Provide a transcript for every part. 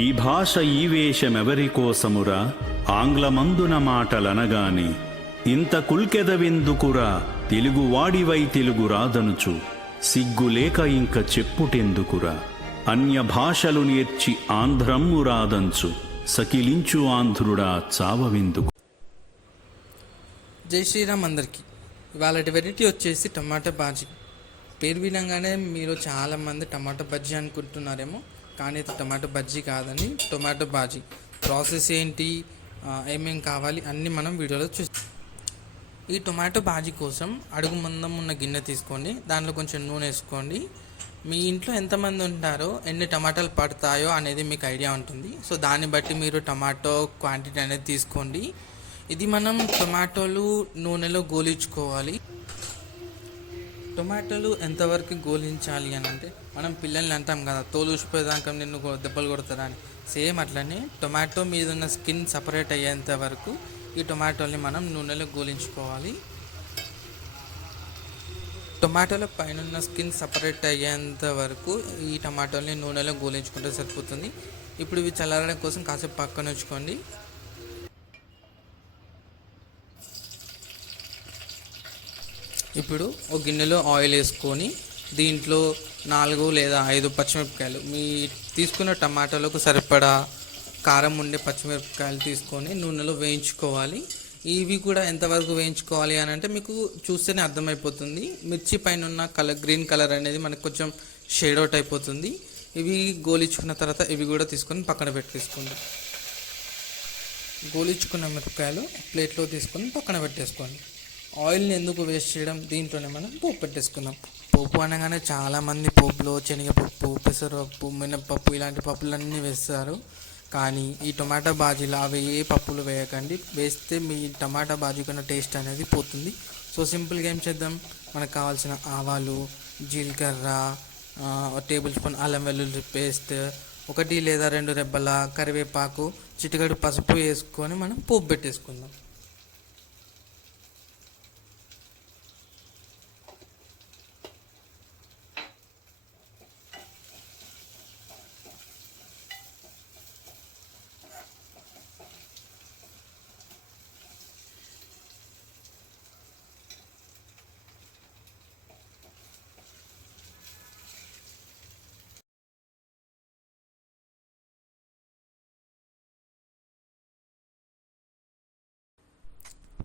ఈ భాష ఈ వేషమెవరి కోసమురా, ఆంగ్లమందున మాటలనగాని ఇంత కుల్కెదవెందుకురా, తెలుగువాడివై తెలుగు రాదనుచు సిగ్గులేక ఇంక చెప్పుటెందుకురా, అన్య భాషలు నేర్చి ఆంధ్రమ్ము రాదంచు సకిలించు ఆంధ్రుడా చావవెందుకు. జై శ్రీరామ్ అందరికీ. ఇవాళ వెరైటీ వచ్చేసి టమాటా బాజీ. పేరు వినగానే మీరు చాలామంది టమాటా బజ్జీ అనుకుంటున్నారేమో, కానీ ఇది టమాటా బజ్జీ కాదని టొమాటో బాజీ. ప్రాసెస్ ఏంటి, ఏమేం కావాలి అన్నీ మనం వీడియోలో చూస్తాం. ఈ టొమాటో బాజీ కోసం అడుగు మందం ఉన్న గిన్నె తీసుకోండి, దాంట్లో కొంచెం నూనె వేసుకోండి. మీ ఇంట్లో ఎంతమంది ఉంటారో ఎన్ని టమాటాలు పడతాయో అనేది మీకు ఐడియా ఉంటుంది. సో దాన్ని బట్టి మీరు టమాటో క్వాంటిటీ అనేది తీసుకోండి. ఇది మనం టొమాటోలు నూనెలో గోలించుకోవాలి. టొమాటోలు ఎంతవరకు గోలించాలి అని అంటే, మనం పిల్లల్ని అంటాం కదా, తోలు ఊసిపోయేదాకా నిన్ను దెబ్బలు కొడతారా అని. సేమ్ అట్లనే టొమాటో మీద ఉన్న స్కిన్ సపరేట్ అయ్యేంత వరకు ఈ టొమాటోల్ని మనం నూనెలో గోలించుకోవాలి. టొమాటోల పైన ఉన్న స్కిన్ సపరేట్ అయ్యేంత వరకు ఈ టమాటోల్ని నూనెలో గోలించుకుంటే సరిపోతుంది. ఇప్పుడు ఇవి చల్లారడం కోసం కాసేపు పక్కన ఉంచుకోండి. ఇప్పుడు ఒక గిన్నెలో ఆయిల్ వేసుకొని దీంట్లో 4 లేదా 5 పచ్చిమిరపకాయలు, మీ తీసుకున్న టమాటాలకు సరిపడా కారం ఉండే పచ్చిమిరపకాయలు తీసుకొని నూనెలో వేయించుకోవాలి. ఇవి కూడా ఎంతవరకు వేయించుకోవాలి అని అంటే మీకు చూస్తేనే అర్థమైపోతుంది. మిర్చి పైన ఉన్న కలర్, గ్రీన్ కలర్ అనేది మనకు కొంచెం షేడ్ అవుట్ అయిపోతుంది. ఇవి గోలించుకున్న తర్వాత ఇవి కూడా తీసుకొని పక్కన పెట్టేసుకోండి. గోలించుకున్న మిరపకాయలు ప్లేట్లో తీసుకొని పక్కన పెట్టేసుకోండి. ఆయిల్ని ఎందుకు వేస్ట్ చేయడం, దీంట్లోనే మనం పోపు పెట్టేసుకుందాం. పోపు అనగానే చాలామంది పోపులో శనగపప్పు, పెసరపప్పు, మినప్పప్పు ఇలాంటి పప్పులన్నీ వేస్తారు. కానీ ఈ టొమాటో బాజీలో అవి ఏ పప్పులు వేయకండి. వేస్తే మీ టమాటా బాజీ కన్నా టేస్ట్ అనేది పోతుంది. సో సింపుల్గా ఏం చేద్దాం, మనకు కావాల్సిన ఆవాలు, జీలకర్ర, టేబుల్ స్పూన్ అల్లం వెల్లుల్లి పేస్ట్, 1 లేదా 2 రెబ్బల కరివేపాకు, చిటికెడు పసుపు వేసుకొని మనం పోపు పెట్టేసుకుందాం.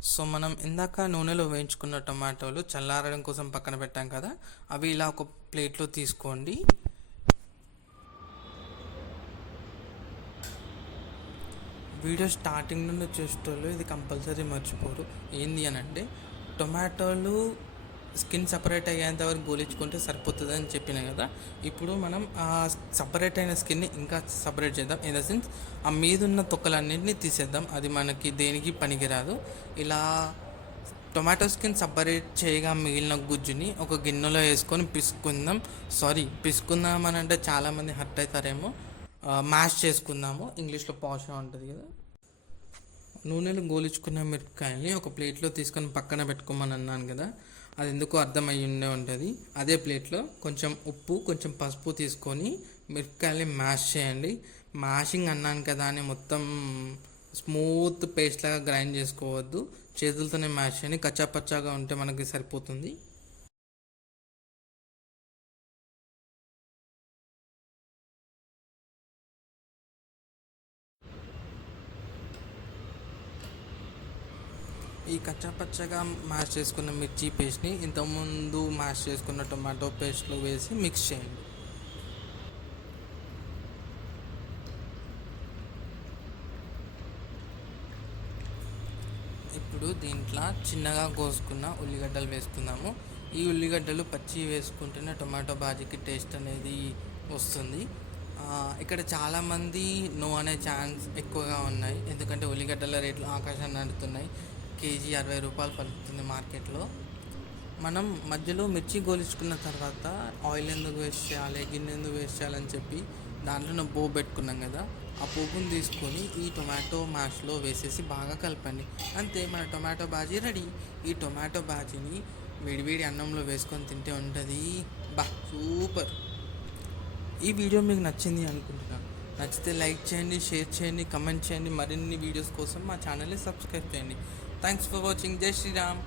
సో మనం ఇందాక నూనెలో వేయించుకున్న టమాటోలు చల్లారడం కోసం పక్కన పెట్టాం కదా, అవి ఇలా ఒక ప్లేట్లో తీసుకోండి. వీడియో స్టార్టింగ్ నుండి చూసేటోళ్ళు ఇది కంపల్సరీ మర్చిపోరు. ఏంది అని అంటే, టొమాటోలు స్కిన్ సపరేట్ అయ్యేంత వరకు గోలించుకుంటే సరిపోతుంది అని చెప్పిన కదా. ఇప్పుడు మనం ఆ సపరేట్ అయిన స్కిన్ని ఇంకా సపరేట్ చేద్దాం. ఇన్ ద సెన్స్ ఆ మీదున్న తొక్కలన్నింటినీ తీసేద్దాం. అది మనకి దేనికి పనికిరాదు. ఇలా టొమాటో స్కిన్ సపరేట్ చేయగా మిగిలిన గుజ్జుని ఒక గిన్నెలో వేసుకొని పిసుకుందాం అని అంటే చాలామంది హర్ట్ అవుతారేమో. మ్యాష్ చేసుకుందాము, ఇంగ్లీష్లో పాష్గా ఉంటుంది కదా. నూనెలు గోలించుకున్న మిరపకాయల్ని ఒక ప్లేట్లో తీసుకొని పక్కన పెట్టుకోమని అన్నాను కదా, అది ఎందుకో అర్థమయ్యి ఉండే ఉంటుంది. అదే ప్లేట్లో కొంచెం ఉప్పు, కొంచెం పసుపు తీసుకొని మిరపకాయల్ని మ్యాష్ చేయండి. మ్యాషింగ్ అన్నాను కదా అని మొత్తం స్మూత్ పేస్ట్ లాగా గ్రైండ్ చేసుకోవద్దు, చేతులతోనే మ్యాష్ చేయండి. కచ్చాపచ్చాగా ఉంటే మనకి సరిపోతుంది. ఈ కచ్చాపచ్చగా మ్యాష్ చేసుకున్న మిర్చి పేస్ట్ని ఇంతకుముందు మ్యాష్ చేసుకున్న టొమాటో పేస్ట్లో వేసి మిక్స్ చేయండి. ఇప్పుడు దీంట్లో చిన్నగా కోసుకున్న ఉల్లిగడ్డలు వేసుకుందాము. ఈ ఉల్లిగడ్డలు పచ్చి వేసుకుంటేనే టొమాటో బాజీకి టేస్ట్ అనేది వస్తుంది. ఇక్కడ చాలామంది నో అనే ఛాన్స్ ఎక్కువగా ఉన్నాయి, ఎందుకంటే ఉల్లిగడ్డల రేట్లు ఆకాశాన్ని అంటుతున్నాయి. కేజీ 60 రూపాయలు పలుకుతుంది మార్కెట్లో. మనం మధ్యలో మిర్చి గోలించుకున్న తర్వాత ఆయిల్ ఎందుకు వేస్ట్ చేయాలి, గిన్నె ఎందుకు వేస్ట్ చేయాలని చెప్పి దాంట్లో పోపు పెట్టుకున్నాం కదా, ఆ పోపుని తీసుకొని ఈ టొమాటో మ్యాష్లో వేసేసి బాగా కలపండి. అంతే, మన టొమాటో బాజీ రెడీ. ఈ టొమాటో బాజీని వేడివేడి అన్నంలో వేసుకొని తింటే ఉంటుంది సూపర్. ఈ వీడియో మీకు నచ్చింది అనుకుంటున్నాను. నచ్చితే లైక్ చేయండి, షేర్ చేయండి, కమెంట్ చేయండి. మరిన్ని వీడియోస్ కోసం మా ఛానల్ని సబ్స్క్రైబ్ చేయండి. Thanks for watching. జై శ్రీరామ్.